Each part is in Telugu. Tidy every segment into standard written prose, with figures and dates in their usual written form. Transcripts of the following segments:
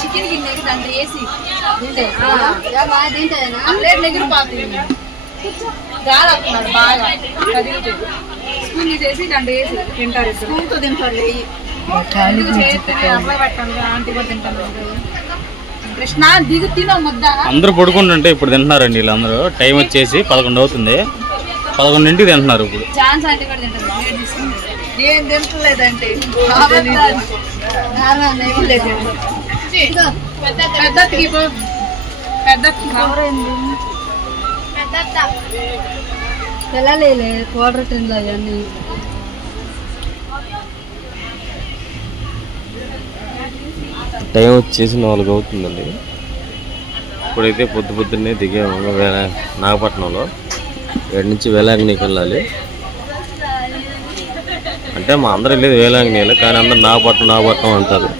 చికెన్ గిన్నెకి దాంట్లో వేసి ప్లేట్ ఎగిరిపోతుంది గాలి వస్తున్నాడు బాగా కదిలిపోయి స్పూన్ తీసేసి దాంట్లో వేసి తింటారు స్పూన్తో తింటారు అప్లై పెట్టాలి ఆంటీ కూడా తింటారు కృష్ణ దిగు తినో ముద్ద అందరూ పడుకుంటుంటే ఇప్పుడు తింటున్నారండి వీళ్ళందరూ టైం వచ్చేసి 11 అవుతుంది 11ంటికి తింటున్నారు ఇప్పుడు ఛాన్స్ అంటే కూడా తింటారు ఏం తింటలేదంటే పిల్లలే కోటర్ తిండ్లు అవన్నీ టైం వచ్చేసి 4 అవుతుందండి. ఇప్పుడైతే పొద్దున్నే దిగాము నాగపట్నంలో. ఇక్కడి నుంచి వేలాంగినికి వెళ్ళాలి. అంటే మా అందరూ వెళ్ళేది వేలాంగిని, కానీ అందరు నాగపట్నం అంటారు.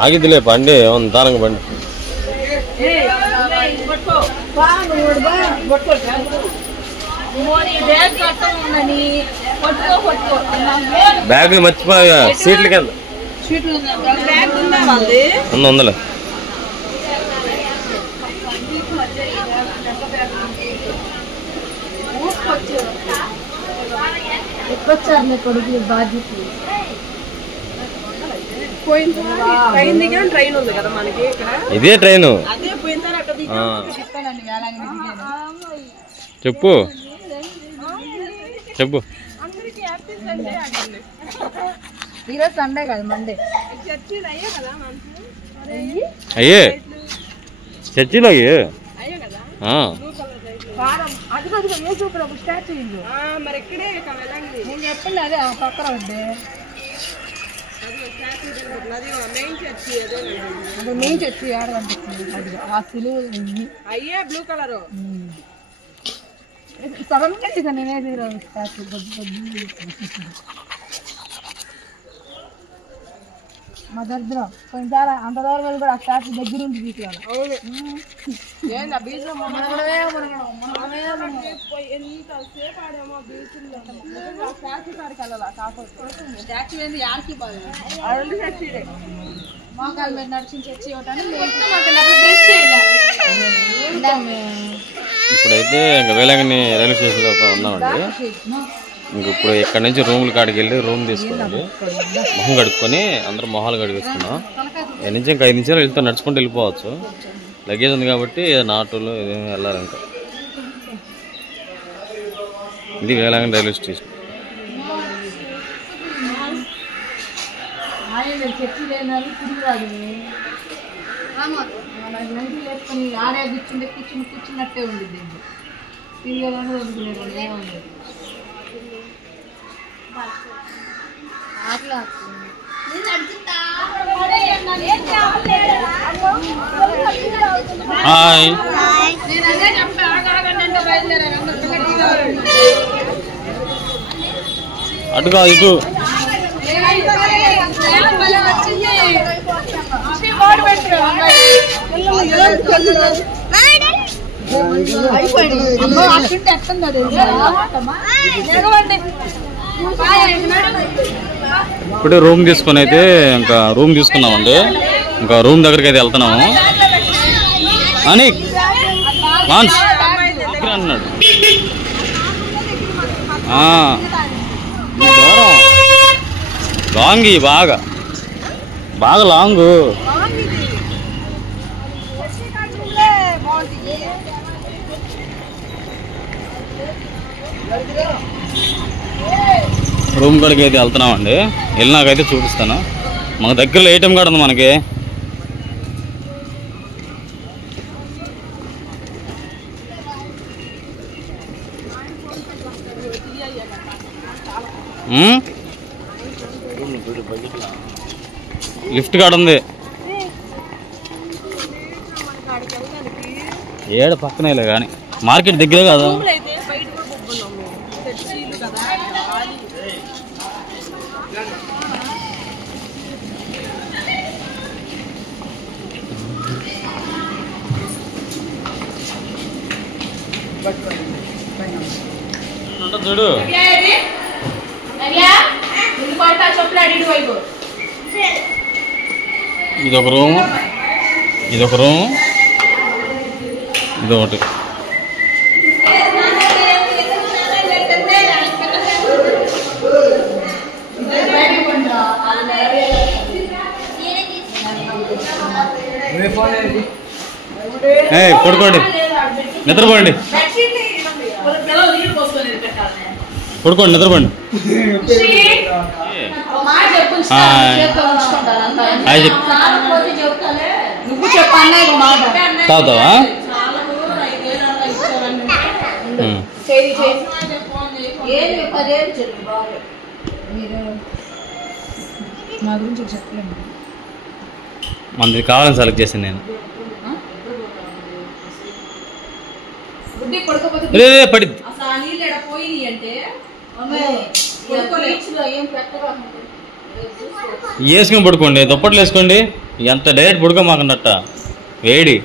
ఆగిద్దిలే బండి దానంగా బండి. బ్యాగులు మర్చిపోయా సీట్లకి వెళ్దా ఉందిలే. కొడుకు బాధ్యత ఇదే ట్రైన్ చెప్పు చెప్పు. ఈరోజు సండే కదా మండే అయ్యే చర్చిలో అయ్యే నేను చెప్పండి అదే పక్కన వద్దే మెయిన్ చర్చి ఆడ కనిపిస్తుంది ఆ సిలువ అయ్యే బ్లూ కలర్ సడన్గా ఇక నేనేది స్టాచ్యూ మా దగ్గర కొంచెం అంత దూరం కూడా ఆ స్టాచ్యూ దగ్గర నుంచి తీసుకురాలి. స్టాచ్యూ ఏంది యాడికి మోకాలు మీద నడిచిన చర్చి ఇప్పుడైతే ఇంకా వేలాంగిని రైల్వే స్టేషన్లో ఉన్నామండి. ఇంక ఇప్పుడు ఇక్కడ నుంచి రూముల కాడికి వెళ్ళి రూమ్ తీసుకోవాలి. మొహం కడుక్కొని అందరూ మొహాలు కడిగేస్తున్నాం. ఇక్కడ నుంచి ఇంకా 5 నిమిషాలు వెళ్తే నడుచుకుంటూ వెళ్ళిపోవచ్చు. లగేజ్ ఉంది కాబట్టి ఆటోలో ఏదైనా వెళ్ళాలి. ఇంకా ఇది వేలాంగిని రైల్వే స్టేషన్. ఆడే కూర్చున్నట్టే ఉండిద్ది. హాయ్ అటుగా ఇటు ఇప్పుడే రూమ్ తీసుకొని అయితే ఇంకా రూమ్ తీసుకున్నామండి. ఇంకా రూమ్ దగ్గరికి అయితే వెళ్తున్నాము అని అన్నాడు. దూరం లాంగ్, బాగా బాగా లాంగ్. రూమ్ కాడికి అయితే వెళ్తున్నామండి. వెళ్ళినాకైతే చూపిస్తాను. మన దగ్గరలో ఏటీఎం కార్డు ఉంది మనకి. లిఫ్ట్ కార్డు ఉంది. ఏడ పక్కనే కానీ మార్కెట్ దగ్గరే కదా. చూడు ఇదొక రూము ఇదొకటి. పడుకోండి, నిద్రపోండి, పడుకోండి, నిద్రపోండి. తాగుతావా? మనది కావాలని సెలెక్ట్ చేశాను నేను. పడి వేసుకొని పడుకోండి, దుప్పట్లు వేసుకోండి. ఎంత డైరెక్ట్ పడుకో మాకున్నట్ట వేడి.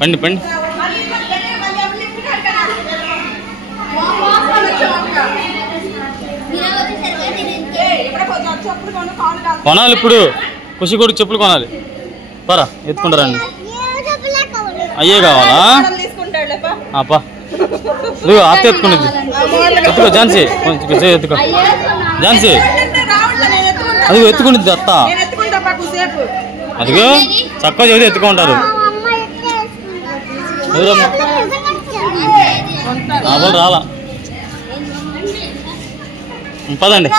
పండి పండి కొనాలి ఇప్పుడు. ఖుషి కొడుకు చెప్పులు కొనాలి. పరా ఎత్తుకుంటారండి. అయ్యే కావాలా? పా ఇదిగో అత్త ఎత్తుకునేది. ఎత్తుకో ఝాన్సీ, ఎత్తుకో ఝాన్సీ. అదిగో ఎత్తుకునేది అత్త. అదిగో చక్కగా చదివి ఎత్తుకుంటారు. రాలా పదండి.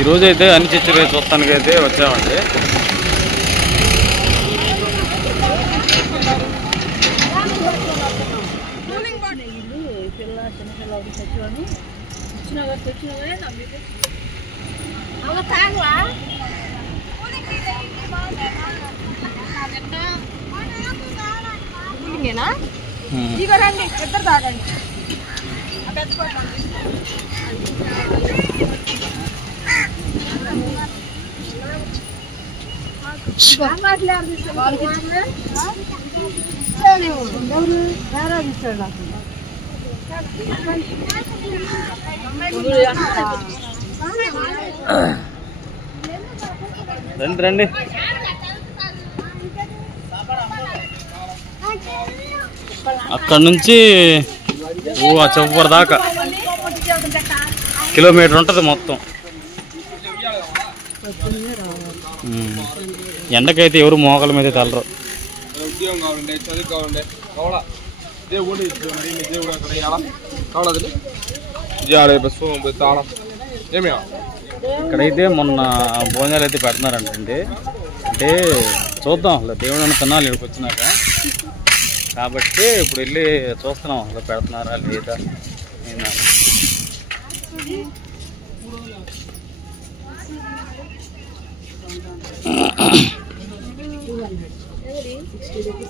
ఈరోజు అయితే అన్ని చర్చలు చూస్తానికి అయితే వచ్చామండి. రండి రండి. అక్కడ నుంచి ఆ చెప్పుపర దాకా కిలోమీటర్ ఉంటుంది మొత్తం. ఎండకైతే ఎవరు మోకాల మీద తెలరు. ఇక్కడైతే మొన్న భోజనాలు అయితే పెడుతున్నారంటే, అంటే చూద్దాం అసలు దేవుడు తినాలి ఇక్కడికి వచ్చినాక. కాబట్టి ఇప్పుడు వెళ్ళి చూస్తున్నాం అసలు పెడుతున్నారా లేదా.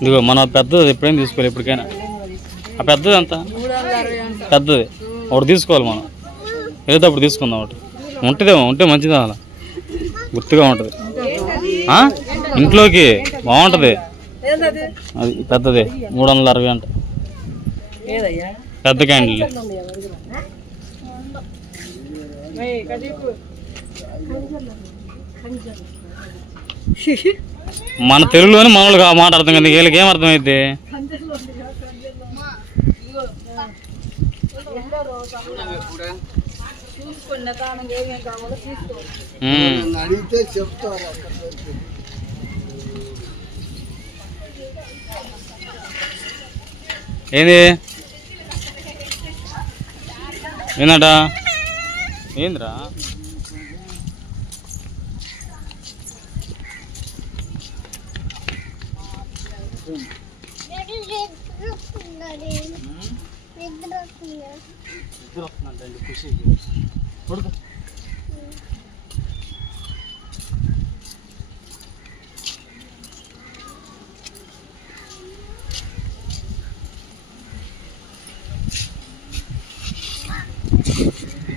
ఇదిగో మన పెద్దది ఎప్పుడైనా తీసుకోవాలి, ఎప్పటికైనా. ఆ పెద్దది ఎంత? పెద్దది ఒకటి తీసుకోవాలి మనం. ఏదైతే అప్పుడు తీసుకుందాం. ఒకటి ఉంటుందేమో, ఉంటే మంచిది. అలా గుర్తుగా ఉంటుంది ఇంట్లోకి, బాగుంటుంది. అది పెద్దది 360 అంట, పెద్ద క్యాండిల్. మన తెలుగులోనే మనోళ్ళకి ఆ మాట అర్థం కదా, వీళ్ళకి ఏం అర్థమైంది? ఏంది ఏందట? ఏంద్రా? వస్తుందండి ఖుషి కొడుకు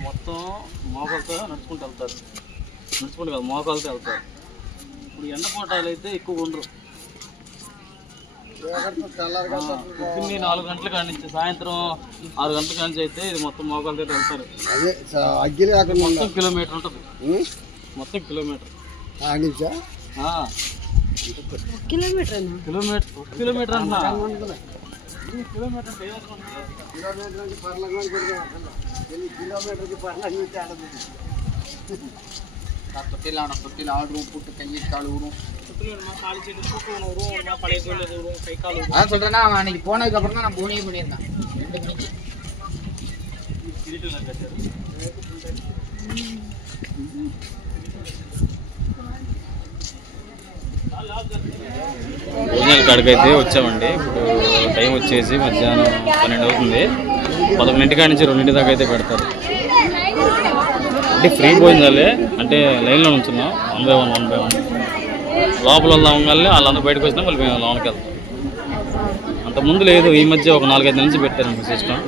మొత్తం మోకాలతో నడుచుకుంటూ వెళ్తారు. నడుచుకుంటూ కాదు మోకాలతో వెళ్తారు. ఇప్పుడు ఎండ పోటాలు అయితే ఎక్కువ ఉండరు. పొద్దున్నే 4 గంటల కాడి నుంచి సాయంత్రం 6 గంటల కాడి నుంచి అయితే ఇది మొత్తం మోకాలతో వెళ్తారు. మొత్తం కిలోమీటర్ ఉంటుంది. మొత్తం కిలోమీటర్ కిలోమీటర్ అన్నా சொல்றேன்னா அன்னைக்கு போனதுக்கு அப்புறம் தான் நான் போனே பண்ணியிருந்தேன். 2 மணிக்கு భోజనాల కాడికైతే వచ్చామండి. ఇప్పుడు టైం వచ్చేసి మధ్యాహ్నం 12 అవుతుంది. 11 కాడి నుంచి 2 దాకా అయితే పెడతారు. అంటే ఫ్రీ భోజనాలే, అంటే లైన్లో ఉంచున్నాం 1 by 1 లోపల అవ్వగానే వాళ్ళందరూ బయటకు వచ్చినా మళ్ళీ మేము లోనికి వెళ్తాం. అంత ముందు లేదు, ఈ మధ్య ఒక 4-5 నెలల నుంచి పెట్టారు సిస్టమ్.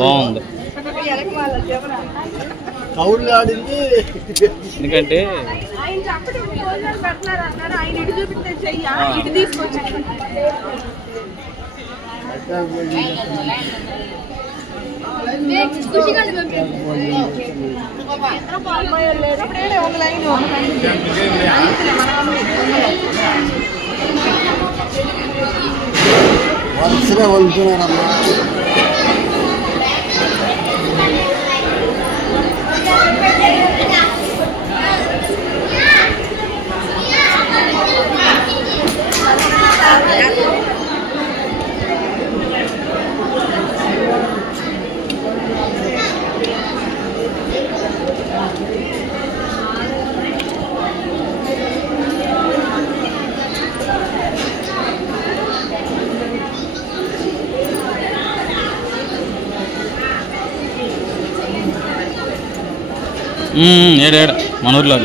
బాగుంది. ఎందుకంటే వరుసగా వెళ్తున్నారమ్మా. ఏడ మన ఊర్లో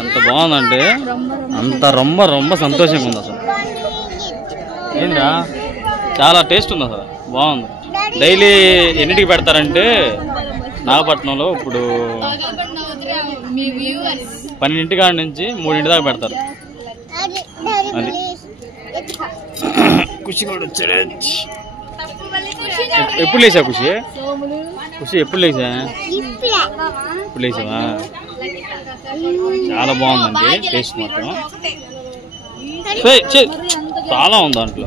ఎంత బాగుందంటే అంత రొమ్మ సంతోషంగా ఉంది. అసలు ఏంద్రా చాలా టేస్ట్ ఉంది. అసలు బాగుంది. డైలీ ఎన్నింటికి పెడతారంటే నాగపట్నంలో ఇప్పుడు 12 కాడి నుంచి 3 దాకా పెడతారు. అది ఖుషి కూడా వచ్చాడు. ఎప్పుడు లేచా ఖుషి? ఎప్పుడు లేచా? ఇప్పుడు లేచావా? చాలా బాగుందండి టేస్ట్ మాత్రం. చాలా ఉంది దాంట్లో.